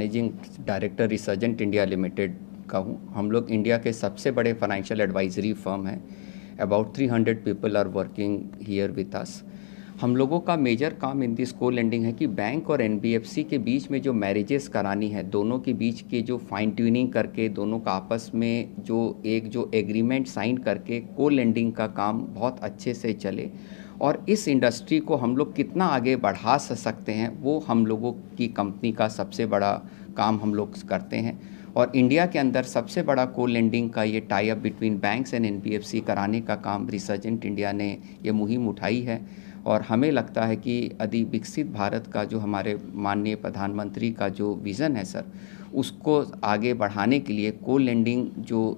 Managing director Resurgent India Limited का हूँ। हम लोग इंडिया के सबसे बड़े फाइनेंशियल एडवाइजरी फर्म हैं। About 300 people are working here with us. हम लोगों का मेजर काम इन दिस को लेंडिंग है कि बैंक और एनबीएफसी के बीच में जो मैरिजेस करानी है, दोनों के बीच के जो फाइन ट्यूनिंग करके दोनों का आपस में जो एग्रीमेंट साइन करके को लेंडिंग का काम बहुत अच्छे से चले, और इस इंडस्ट्री को हम लोग कितना आगे बढ़ा सकते हैं वो हम लोगों की कंपनी का सबसे बड़ा काम हम लोग करते हैं। और इंडिया के अंदर सबसे बड़ा को लेंडिंग का ये tie up between banks and NBFC कराने का काम रिसर्जेंट इंडिया ने ये मुहिम उठाई है। और हमें लगता है कि यदि विकसित भारत का जो हमारे माननीय प्रधानमंत्री का जो विज़न है सर, उसको आगे बढ़ाने के लिए को लेंडिंग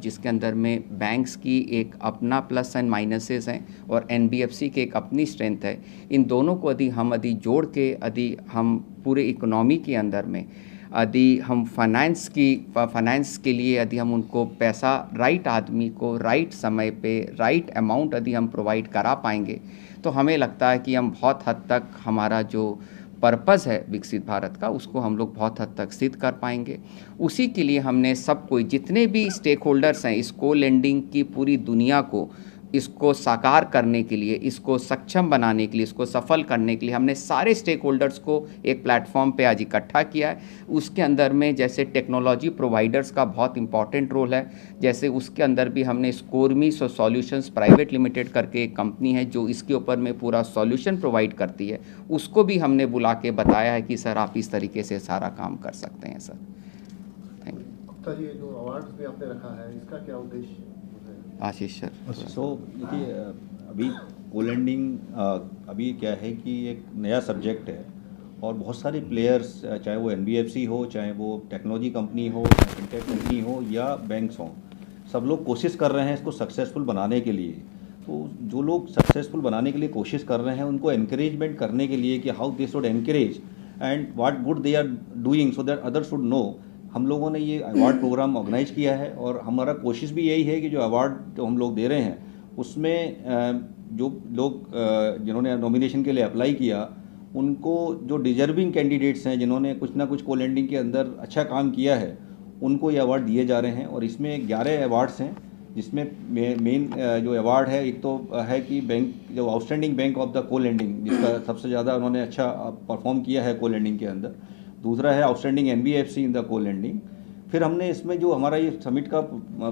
जिसके अंदर में बैंक्स की एक अपना प्लस एंड माइनसेस हैं और एनबीएफसी के एक अपनी स्ट्रेंथ है, इन दोनों को यदि जोड़ के यदि हम पूरे इकोनॉमी के अंदर में यदि हम फाइनेंस के लिए यदि हम उनको पैसा राइट आदमी को राइट समय पे राइट अमाउंट यदि हम प्रोवाइड करा पाएंगे, तो हमें लगता है कि हम बहुत हद तक हमारा जो पर्पज़ है विकसित भारत का, उसको हम लोग बहुत हद तक सिद्ध कर पाएंगे। उसी के लिए हमने सब कोई जितने भी स्टेक होल्डर्स हैं, इस को लेंडिंग की पूरी दुनिया को इसको साकार करने के लिए, इसको सक्षम बनाने के लिए, इसको सफल करने के लिए हमने सारे स्टेक होल्डर्स को एक प्लेटफॉर्म पे आज इकट्ठा किया है। उसके अंदर में जैसे टेक्नोलॉजी प्रोवाइडर्स का बहुत इंपॉर्टेंट रोल है, जैसे उसके अंदर भी हमने स्कोरमी सॉल्यूशंस प्राइवेट लिमिटेड करके एक कंपनी है जो इसके ऊपर में पूरा सॉल्यूशन प्रोवाइड करती है, उसको भी हमने बुला के बताया है कि सर आप इस तरीके से सारा काम कर सकते हैं सर। Thank you. ये जो अवार्ड्स भी आपने रखा है, इसका क्या उद्देश्य है? आशीष सर। सो देखिए, अभी कोलैंडिंग अभी क्या है कि एक नया सब्जेक्ट है और बहुत सारे प्लेयर्स, चाहे वो एनबीएफसी हो, चाहे वो टेक्नोलॉजी कंपनी हो, फिनटेक कंपनी हो या बैंक्स हों, सब लोग कोशिश कर रहे हैं इसको सक्सेसफुल बनाने के लिए। तो जो लोग सक्सेसफुल बनाने के लिए कोशिश कर रहे हैं उनको एनकरेजमेंट करने के लिए कि how they should encourage and what good they are doing so that other should know, हम लोगों ने ये अवार्ड प्रोग्राम ऑर्गेनाइज किया है। और हमारा कोशिश भी यही है कि जो अवार्ड जो हम लोग दे रहे हैं उसमें जो लोग जिन्होंने नॉमिनेशन के लिए अप्लाई किया, उनको जो डिजर्विंग कैंडिडेट्स हैं जिन्होंने कुछ ना कुछ को लेंडिंग के अंदर अच्छा काम किया है, उनको ये अवार्ड दिए जा रहे हैं। और इसमें 11 अवार्ड्स हैं, जिसमें मेन जो अवार्ड है, एक तो है कि बैंक जो आउटस्टैंडिंग बैंक ऑफ द को लेंडिंग, जिसका सबसे ज़्यादा उन्होंने अच्छा परफॉर्म किया है को लेंडिंग के अंदर। दूसरा है आउटस्टैंडिंग एनबीएफसी इन द को लेंडिंग। फिर हमने इसमें जो हमारा ये समिट का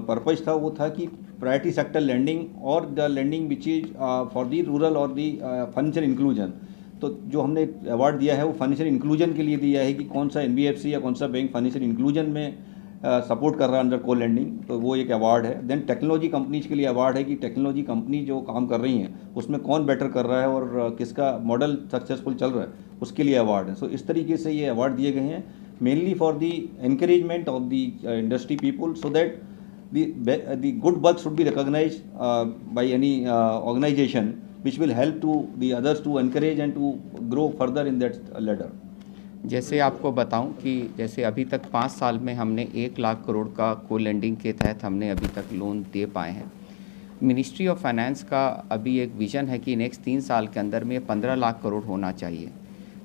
पर्पज था वो था कि प्रायोरिटी सेक्टर लेंडिंग और the lending which is for the rural और दी फाइनेंशियल इंक्लूजन। तो जो हमने अवार्ड दिया है वो फाइनेंशियल इंक्लूजन के लिए दिया है कि कौन सा एनबीएफसी या कौन सा बैंक फाइनेंशियल इंक्लूजन में सपोर्ट कर रहा है अंडर को लेंडिंग, तो वो एक अवार्ड है। देन टेक्नोलॉजी कंपनीज के लिए अवार्ड है कि टेक्नोलॉजी कंपनी जो काम कर रही हैं उसमें कौन बेटर कर रहा है और किसका मॉडल सक्सेसफुल चल रहा है, उसके लिए अवार्ड है। सो इस तरीके से ये अवार्ड दिए गए हैं mainly for the encouragement of the industry people, so that the good work should be recognized by any organization which will help to the others to encourage and to grow further in that ladder. जैसे आपको बताऊं कि जैसे अभी तक 5 साल में हमने 1 लाख करोड़ का को लेंडिंग के तहत हमने अभी तक लोन दे पाए हैं। मिनिस्ट्री ऑफ फाइनेंस का अभी एक विज़न है कि नेक्स्ट 3 साल के अंदर में 15 लाख करोड़ होना चाहिए।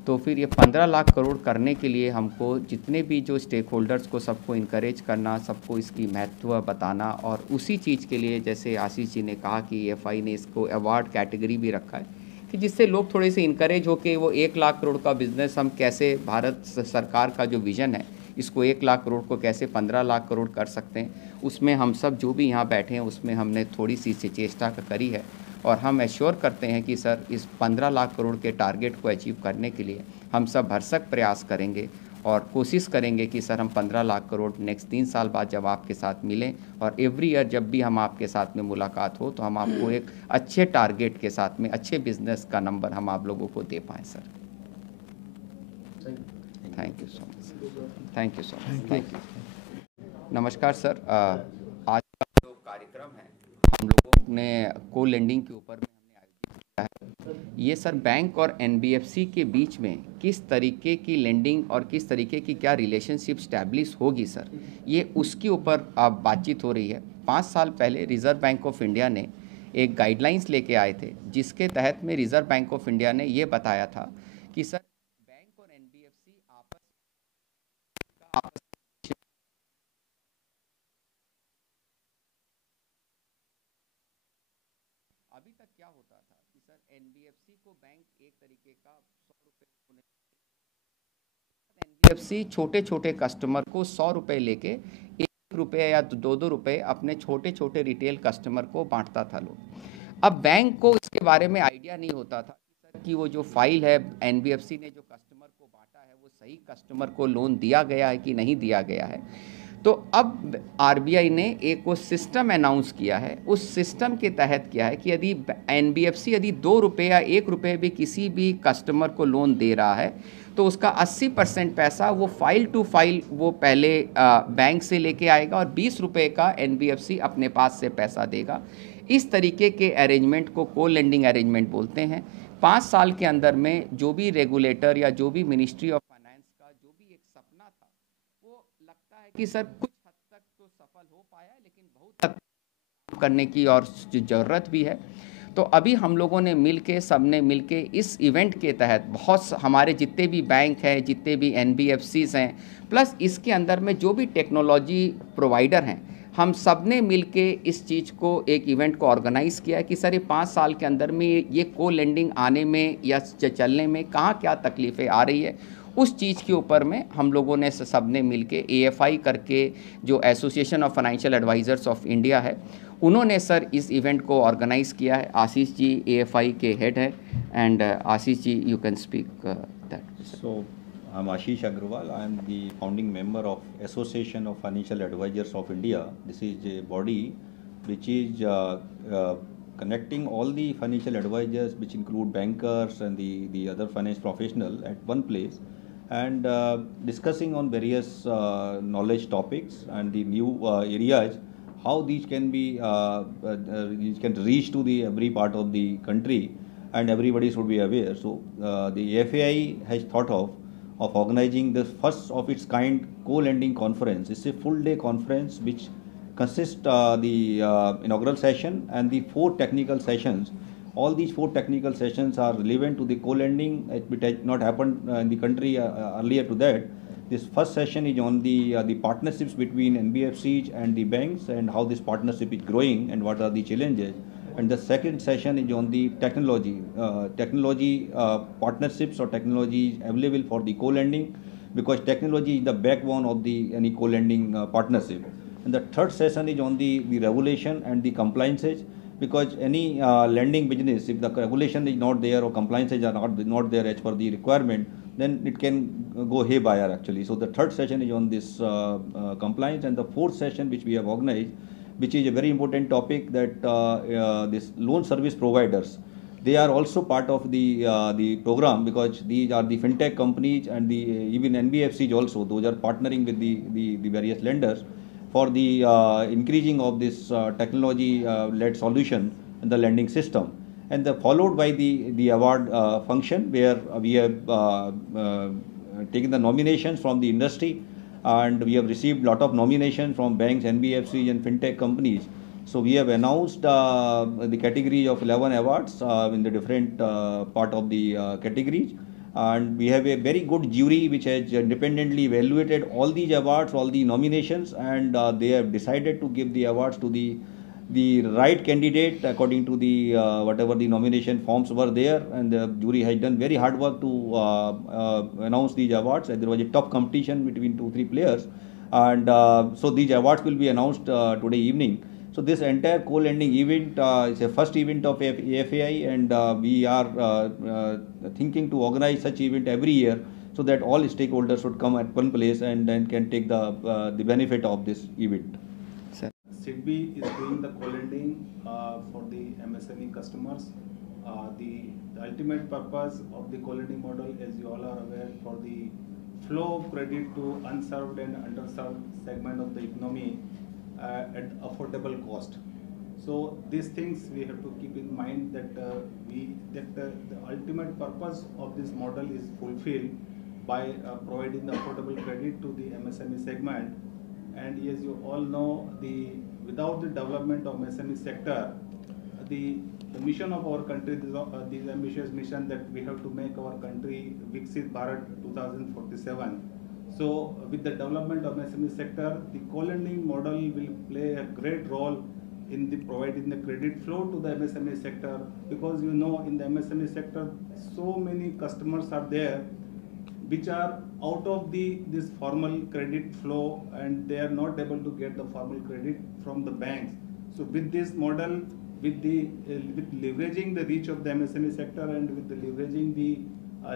तो फिर ये 15 लाख करोड़ करने के लिए हमको जितने भी जो स्टेक होल्डर्स को सबको इनकरेज करना, सबको इसकी महत्व बताना, और उसी चीज़ के लिए जैसे आशीष जी ने कहा कि एफआई ने इसको अवार्ड कैटेगरी भी रखा है कि जिससे लोग थोड़े से इनकरेज हो के वो 1 लाख करोड़ का बिज़नेस हम कैसे, भारत सरकार का जो विज़न है इसको 1 लाख करोड़ को कैसे 15 लाख करोड़ कर सकते हैं, उसमें हम सब जो भी यहाँ बैठे हैं उसमें हमने थोड़ी सी चेष्टा करी है। और हम एश्योर करते हैं कि सर इस 15 लाख करोड़ के टारगेट को अचीव करने के लिए हम सब भरसक प्रयास करेंगे और कोशिश करेंगे कि सर हम 15 लाख करोड़ नेक्स्ट 3 साल बाद जब आपके साथ मिलें, और एवरी ईयर जब भी हम आपके साथ में मुलाकात हो तो हम आपको एक अच्छे टारगेट के साथ में अच्छे बिजनेस का नंबर हम आप लोगों को दे पाएँ sir. Thank you so much. Thank you so much. Thank you. नमस्कार सर। आज का जो कार्यक्रम है हम लोगों ने को लेंडिंग के ऊपर में हमने आयोजित किया है। ये सर बैंक और एनबीएफसी के बीच में किस तरीके की लेंडिंग और किस तरीके की क्या रिलेशनशिप स्टैब्लिश होगी सर, ये उसके ऊपर अब बातचीत हो रही है। 5 साल पहले रिज़र्व बैंक ऑफ इंडिया ने एक गाइडलाइंस लेके आए थे, जिसके तहत में रिज़र्व बैंक ऑफ इंडिया ने ये बताया था कि सर बैंक और एनबीएफसी का क्या होता था कि सर एनबीएफसी को बैंक एक तरीके का 100 रुपये, एनबीएफसी छोटे छोटे कस्टमर को 100 रुपये लेके 1 रुपये या 2-2 रुपये अपने छोटे छोटे रिटेल कस्टमर को बांटता था लोग। अब बैंक को इसके बारे में आइडिया नहीं होता था कि सर कि वो जो फाइल है एनबीएफसी ने जो कस्टमर को बांटा है वो सही कस्टमर को लोन दिया गया है कि नहीं दिया गया है। तो अब आरबीआई ने एक वो सिस्टम अनाउंस किया है। उस सिस्टम के तहत क्या है कि यदि एनबीएफसी यदि 2 रुपये या 1 रुपये भी किसी भी कस्टमर को लोन दे रहा है तो उसका 80% पैसा वो फाइल टू फाइल वो पहले बैंक से लेके आएगा और 20 रुपये का एनबीएफसी अपने पास से पैसा देगा। इस तरीके के अरेंजमेंट को को लेंडिंग अरेंजमेंट बोलते हैं। 5 साल के अंदर में जो भी रेगुलेटर या जो भी मिनिस्ट्री ऑफ फाइनेंस का जो भी एक सपना था वो लगता है कि सर कुछ हद तक तो सफल हो पाया, लेकिन बहुत हद तक करने की और ज़रूरत भी है। तो अभी हम लोगों ने सबने मिल के इस इवेंट के तहत बहुत हमारे जितने भी बैंक हैं, जितने भी एनबीएफसीज हैं, प्लस इसके अंदर में जो भी टेक्नोलॉजी प्रोवाइडर हैं, हम सब ने मिल के इस चीज़ को एक इवेंट को ऑर्गेनाइज़ किया कि सर ये 5 साल के अंदर में ये को लेंडिंग आने में या चलने में कहाँ क्या तकलीफ़ें आ रही है, उस चीज़ के ऊपर में हम लोगों ने सब ने मिल के एएफआई करके जो association of financial advisors of India है उन्होंने सर इस इवेंट को ऑर्गेनाइज़ किया है। आशीष जी एएफआई के हेड है and Ashish ji you can speak that. So, I'm Ashish Agrawal. I am the founding member of Association of Financial Advisors of India. This is a body which is connecting all the financial advisors, which include bankers and the other finance professional at one place, and discussing on various knowledge topics and the new areas, how these can be these can reach to the every part of the country, and everybody should be aware. So the FAI has thought of organizing the first of its kind co-lending conference. It's a full day conference which consists the inaugural session and the 4 technical sessions. All these 4 technical sessions are relevant to the co-lending. It has not happened in the country earlier to that. This first session is on the partnerships between NBFCs and the banks and how this partnership is growing and what are the challenges. And the second session is on the technology partnerships or technology available for the co-lending, because technology is the backbone of the any co-lending partnership. And the third session is on the regulation and the compliances, because any lending business, if the regulation is not there or compliances are not there as per the requirement, then it can go haywire actually. So the third session is on this compliance, and the fourth session which we have organized, which is a very important topic, that this loan service providers, they are also part of the program, because these are the fintech companies and the even NBFCs also. Those are partnering with the various lenders for the increasing of this technology-led solution in the lending system. And followed by the award function, where we have taken the nominations from the industry, and we have received lot of nominations from banks, NBFCs and fintech companies. So we have announced the category of 11 awards in the different part of the categories, and we have a very good jury which has independently evaluated all these awards, all the nominations, and they have decided to give the awards to the right candidate according to the whatever the nomination forms were there. And the jury has done very hard work to announce these awards. And there was a tough competition between 2-3 players, and so these awards will be announced today evening. So this entire co-lending event is a first event of AFAI, and we are thinking to organize such event every year, so that all stakeholders should come at one place and then can take the benefit of this event. SIDBI is doing the co-lending for the MSME customers. The ultimate purpose of the co-lending model, as you all are aware, for the flow of credit to unserved and underserved segment of the economy at affordable cost. So these things we have to keep in mind, that the ultimate purpose of this model is fulfilled by providing the affordable credit to the MSME segment. And as you all know, without the development of MSME sector, the mission of our country, this ambitious mission that we have to make our country Viksit Bharat 2047. So with the development of MSME sector, the co-lending model will play a great role in the providing the credit flow to the MSME sector, because you know in the MSME sector so many customers are there which are out of this formal credit flow, and they are not able to get the formal credit from the banks. So with this model, with leveraging the reach of the MSME sector and with the leveraging the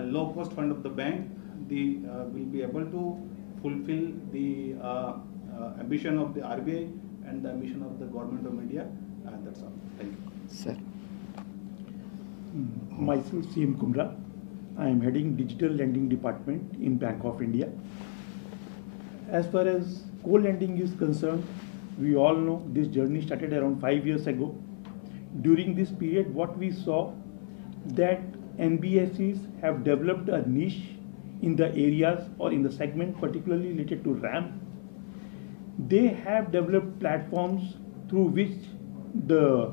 low cost fund of the bank, will be able to fulfill the ambition of the RBI and the ambition of the government of India. That's all. Thank you. Sir. Myself, CM Kumra. I am heading Digital Lending Department in Bank of India. As far as co-lending is concerned, we all know this journey started around 5 years ago. During this period, what we saw that NBFCs have developed a niche in the areas or in the segment particularly related to RAM. They have developed platforms through which the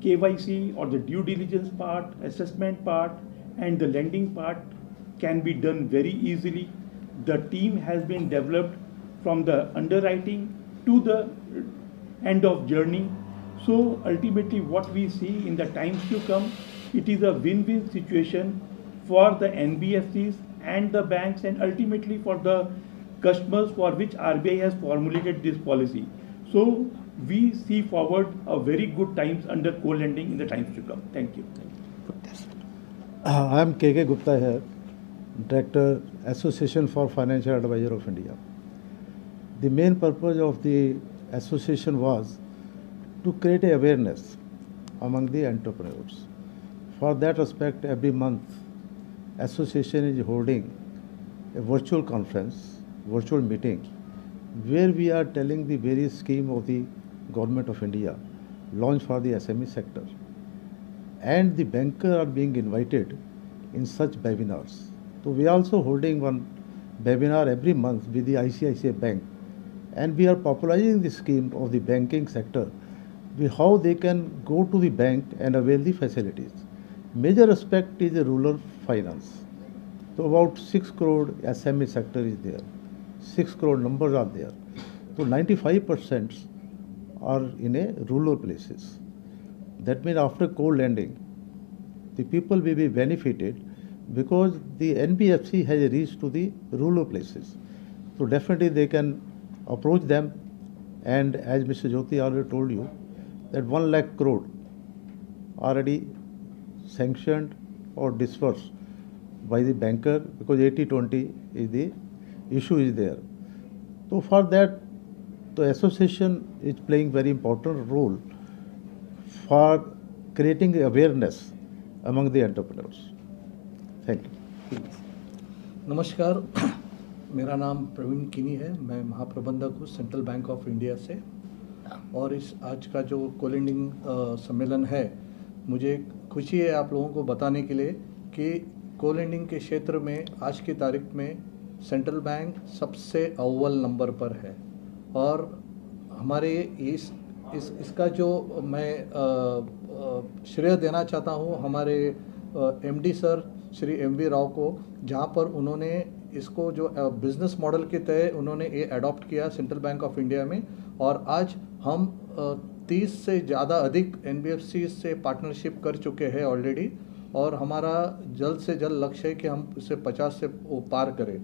KYC or the due diligence part, assessment part, and the lending part can be done very easily. The team has been developed from the underwriting to the end of journey. So ultimately what we see in the times to come, it is a win-win situation for the NBFCs and the banks, and ultimately for the customers for which RBI has formulated this policy. So we see forward a very good times under co-lending in the times to come. Thank you. I am K.K. Gupta here, Director, Association for Financial Advisors of India. The main purpose of the association was to create a awareness among the entrepreneurs. For that aspect, every month, association is holding a virtual conference, virtual meeting, where we are telling the various scheme of the Government of India launched for the SME sector. And the banker are being invited in such webinars. So we are also holding one webinar every month with the ICICI Bank, and we are popularizing the scheme of the banking sector, how they can go to the bank and avail the facilities. Major aspect is the rural finance. So about 6 crore SME sector is there. 6 crore numbers are there. So 95% are in a rural places. That means after co-lending, the people will be benefited because the NBFC has a reach to the rural places. So definitely they can approach them, and as Mr. Jyoti already told you, that 1 lakh crore already sanctioned or disbursed by the banker, because 80-20 is the issue is there. So for that, the association is playing very important role for creating awareness among the entrepreneurs. Thank you. नमस्कार, मेरा नाम प्रवीण किनी है। मैं महाप्रबंधक हूँ central bank of India से, और इस आज का जो कोलेंडिंग सम्मेलन है, मुझे खुशी है आप लोगों को बताने के लिए कि कोलेंडिंग के क्षेत्र में आज की तारीख में सेंट्रल बैंक सबसे अव्वल नंबर पर है। और हमारे इसका जो मैं श्रेय देना चाहता हूँ हमारे MD sir Shri MV Rao को, जहाँ पर उन्होंने इसको जो बिज़नेस मॉडल के तहत उन्होंने ये अडॉप्ट किया सेंट्रल बैंक ऑफ इंडिया में, और आज हम 30 से ज़्यादा अधिक एनबीएफसी से पार्टनरशिप कर चुके हैं ऑलरेडी, और हमारा जल्द से जल्द लक्ष्य है कि हम इसे 50 से पार करें।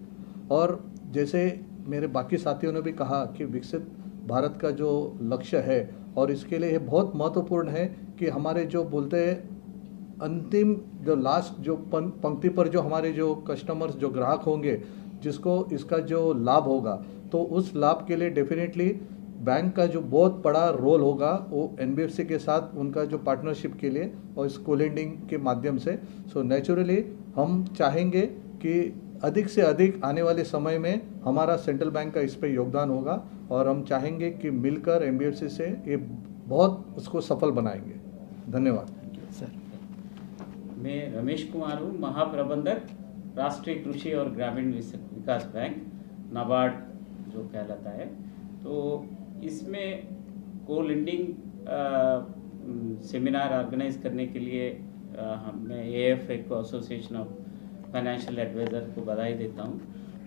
और जैसे मेरे बाकी साथियों ने भी कहा कि विकसित भारत का जो लक्ष्य है, और इसके लिए बहुत महत्वपूर्ण है कि हमारे जो बोलते हैं अंतिम जो लास्ट जो पंक्ति पर जो हमारे जो कस्टमर्स जो ग्राहक होंगे जिसको इसका जो लाभ होगा, तो उस लाभ के लिए डेफिनेटली बैंक का जो बहुत बड़ा रोल होगा वो एनबीएफसी के साथ उनका जो पार्टनरशिप के लिए और इस कोलेंडिंग के माध्यम से। सो नेचुरली हम चाहेंगे कि अधिक से अधिक आने वाले समय में हमारा सेंट्रल बैंक का इस पर योगदान होगा, और हम चाहेंगे कि मिलकर एनबीएफसी से ये बहुत उसको सफल बनाएंगे। धन्यवाद सर। मैं रमेश कुमार हूँ, महाप्रबंधक राष्ट्रीय कृषि और ग्रामीण विकास बैंक नाबार्ड जो कहलाता है। तो इसमें को लेंडिंग सेमिनार ऑर्गेनाइज करने के लिए मैं AF association of financial advisor को बधाई देता हूँ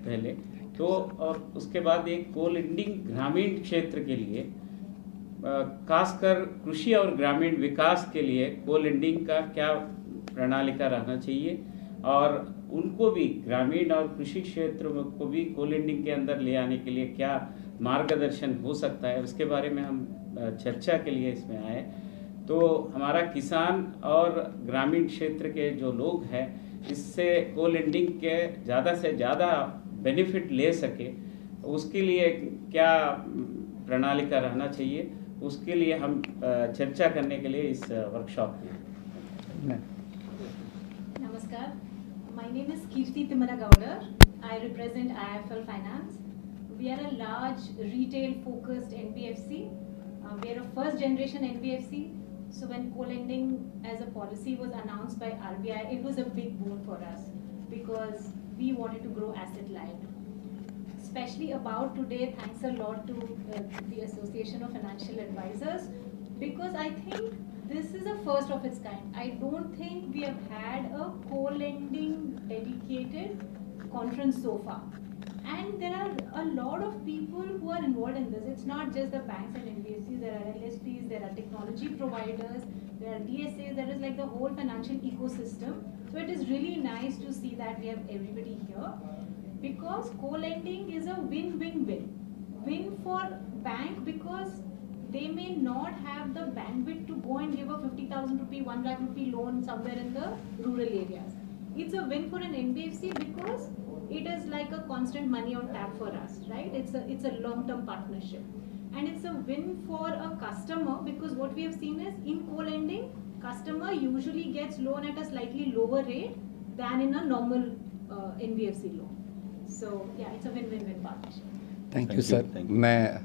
पहले तो, और उसके बाद एक को लेंडिंग ग्रामीण क्षेत्र के लिए खासकर कृषि और ग्रामीण विकास के लिए को लेंडिंग का क्या प्रणालिका रहना चाहिए और उनको भी ग्रामीण और कृषि क्षेत्र को भी को लेंडिंग के अंदर ले आने के लिए क्या मार्गदर्शन हो सकता है, उसके बारे में हम चर्चा के लिए इसमें आए। तो हमारा किसान और ग्रामीण क्षेत्र के जो लोग हैं इससे को लेंडिंग के ज़्यादा से ज़्यादा बेनिफिट ले सके, उसके लिए क्या प्रणालिका रहना चाहिए, उसके लिए हम चर्चा करने के लिए इस वर्कशॉप में। Namaskar. My name is Kirti Timara Gowder. I represent IIFL Finance. We are a large retail-focused NBFC. We are a first-generation NBFC. So when co-lending as a policy was announced by RBI, it was a big boon for us because we wanted to grow asset-light. Especially about today, thanks a lot to the Association of Financial Advisors because I think this is a first of its kind. I don't think we have had a co-lending dedicated conference so far. And there are a lot of people who are involved in this. It's not just the banks and NBFCs, there are LSPs, there are technology providers, there are DSAs, there is like the whole financial ecosystem. So it is really nice to see that we have everybody here because co-lending is a win-win-win. Win for bank because they may not have the bandwidth to go and give a 50,000 rupee, 1 lakh rupee loan somewhere in the rural areas. It's a win for an NBFC because it is like a constant money on tap for us, right? It's a long-term partnership. And it's a win for a customer because what we have seen is in co-lending, customer usually gets loan at a slightly lower rate than in a normal NBFC loan. So yeah, it's a win-win-win partnership. Thank you sir. मैं